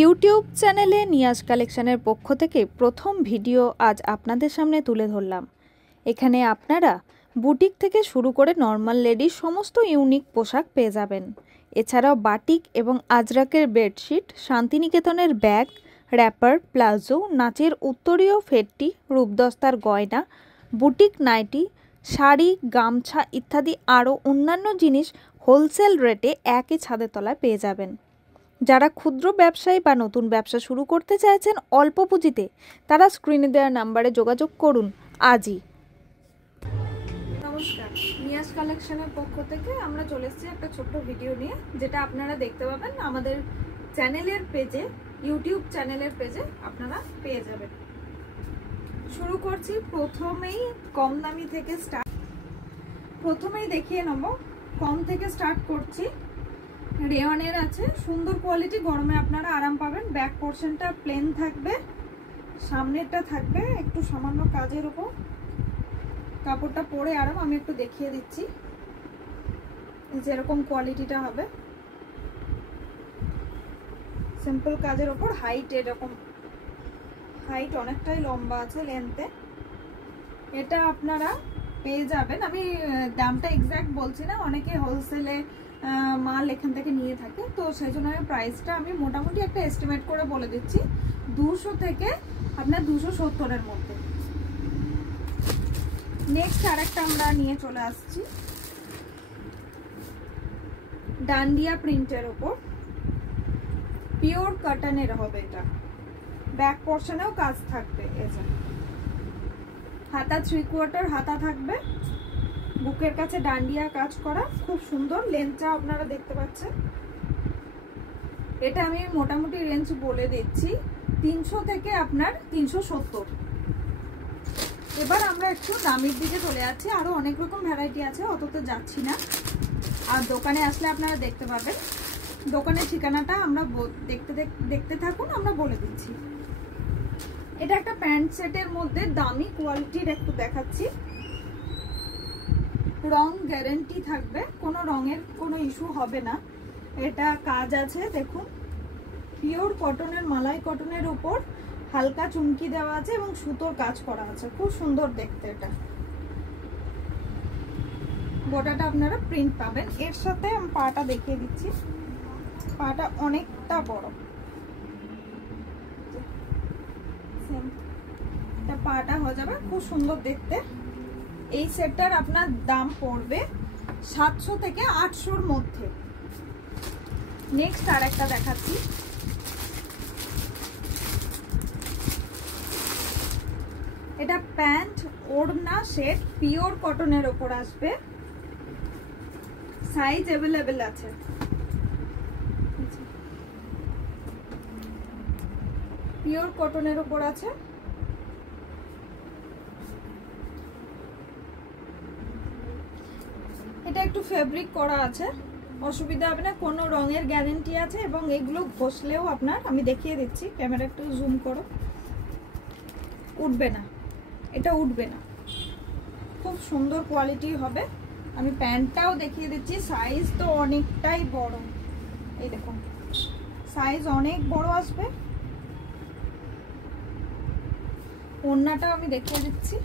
YouTube চ্যানেলে নিয়াজ কালেকশনের পক্ষ থেকে প্রথম ভিডিও আজ আপনাদের সামনে তুলে ধরলাম। এখানে আপনারা বুটিক থেকে শুরু করে নর্মাল লেডির সমস্ত ইউনিক পোশাক পেয়ে যাবেন। এছাড়াও বাটিক এবং আজরাকের বেডশিট, শান্তিনিকেতনের ব্যাগ, র্যাপার, প্লাজো, নাচের উত্তরীয় ফেটটি, রূপদস্তার গয়না, বুটিক নাইটি, শাড়ি, গামছা ইত্যাদি আরও অন্যান্য জিনিস হোলসেল রেটে একই ছাদের তলায় পেয়ে যাবেন। যারা ক্ষুদ্র ব্যবসায়ী বা নতুন ব্যবসা শুরু করতে চাইছেন অল্প পুঁজিতে, তারা স্ক্রিনে দেওয়া নাম্বারে যোগাযোগ করুন আজই। নমস্কার, নিয়াজ কালেকশনের পক্ষ থেকে আমরা চলে এসেছি একটা ছোট্ট ভিডিও নিয়ে, যেটা আপনারা দেখতে পাবেন আমাদের চ্যানেলের পেজে, ইউটিউব চ্যানেলের পেজে আপনারা পেয়ে যাবেন। শুরু করছি প্রথমেই কম দামি থেকে প্রথমেই দেখিয়ে নেব, কম থেকে স্টার্ট করছি। রেওয়ানের আছে, সুন্দর কোয়ালিটি, গরমে আপনারা আরাম পাবেন। ব্যাক পোর্শনটা প্লেন থাকবে, সামনেরটা থাকবে একটু সামান্য কাজের উপর। কাপড়টা পরে আরাম, আমি একটু দেখিয়ে দিচ্ছি যেরকম কোয়ালিটিটা হবে। সিম্পল কাজের উপর, হাইট এরকম, হাইট অনেকটাই লম্বা আছে লেন্থে। এটা আপনারা পেয়ে যাবেন, আমি দামটা এক্সাক্ট বলছি না, অনেকে হোলসেলে মাল এখান থেকে নিয়ে থাকে, তো সেই জন্য আমি প্রাইসটা আমি মোটামুটি একটা এস্টিমেট করে বলে দিচ্ছি, 200 থেকে আপনার 270-এর মধ্যে। নেক্সট আরেকটা আমরা নিয়ে চলে আসছি, ডান্ডিয়া প্রিন্টের ওপর, পিওর কটনের হবে এটা। ব্যাক পোর্শনেও কাজ থাকবে, হাতা 3/4 হাতা থাকবে, বুকের কাছে ডান্ডিয়া কাজ করা, খুব সুন্দর। লেন্থটা আপনারা দেখতে পাচ্ছেন। এটা আমি মোটামুটি রেঞ্জ বলে দিচ্ছি, 300 থেকে আপনার 370। এবার আমরা একটু দামের দিকে চলে যাচ্ছি, আরো অনেক রকম ভ্যারাইটি আছে, অততে যাচ্ছি না। আর দোকানে আসলে আপনারা দেখতে পাবেন। দোকানের ঠিকানাটা আমরা দেখতে থাকুন, আমরা বলে দিচ্ছি। এটা একটা প্যান্ট সেটের মধ্যে দামি কোয়ালিটির একটু দেখাচ্ছি। রং গ্যারান্টি থাকবে, কোনো রঙের কোনো ইস্যু হবে না। এটা কাজ আছে দেখুন, পিওর কটনের, মালাই কটনের উপর হালকা চুমকি দেওয়া আছে এবং সুতোর কাজ করা আছে, খুব সুন্দর দেখতে। এটা গোটাটা আপনারা প্রিন্ট পাবেন। এর সাথে আমি পাটা দেখিয়ে দিচ্ছি, পাটা অনেকটা বড়, এটা পাটা হয়ে যাবে, খুব সুন্দর দেখতে। এই সেটটার আপনার দাম পড়বে 700 থেকে 800-র মধ্যে। নেক্সট আর একটা দেখাচ্ছি, এটা প্যান্ট ওড়না সেট, পিওর কটনের ওপর আসবে, সাইজ অ্যাভেলেবেল আছে। পিওর কটনের ওপর আছে, এটা একটু ফেব্রিক করা আছে, অসুবিধা হবে না, কোনো রঙের গ্যারান্টি আছে এবং এগুলো ঘষলেও আপনার, আমি দেখিয়ে দিচ্ছি, ক্যামেরা একটু জুম করো, উঠবে না, এটা উঠবে না, খুব সুন্দর কোয়ালিটি হবে। আমি প্যান্টটাও দেখিয়ে দিচ্ছি, সাইজ তো অনেকটাই বড়, এই দেখুন সাইজ অনেক বড় আসবে। ওড়নাটাও আমি দেখিয়ে দিচ্ছি,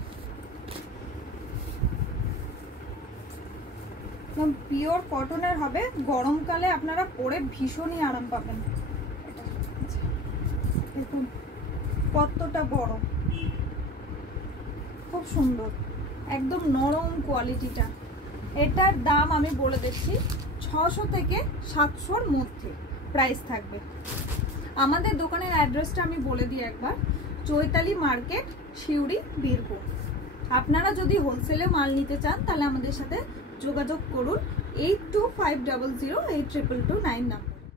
পিওর কটনের হবে, গরমকালে আপনারা পরে ভীষণই আরাম পাবেন। দেখুন কতটা বড়, খুব সুন্দর, একদম নরম কোয়ালিটিটা। এটার দাম আমি বলে দিচ্ছি 600 থেকে 700-র মধ্যে প্রাইস থাকবে। আমাদের দোকানের অ্যাড্রেসটা আমি বলে দিই একবার, চৈতালি মার্কেট, শিউরি, বীরভূম। আপনারা যদি হোলসেলে মাল নিতে চান তাহলে আমাদের সাথে যোগাযোগ করুন 8250082229 নাম্বার।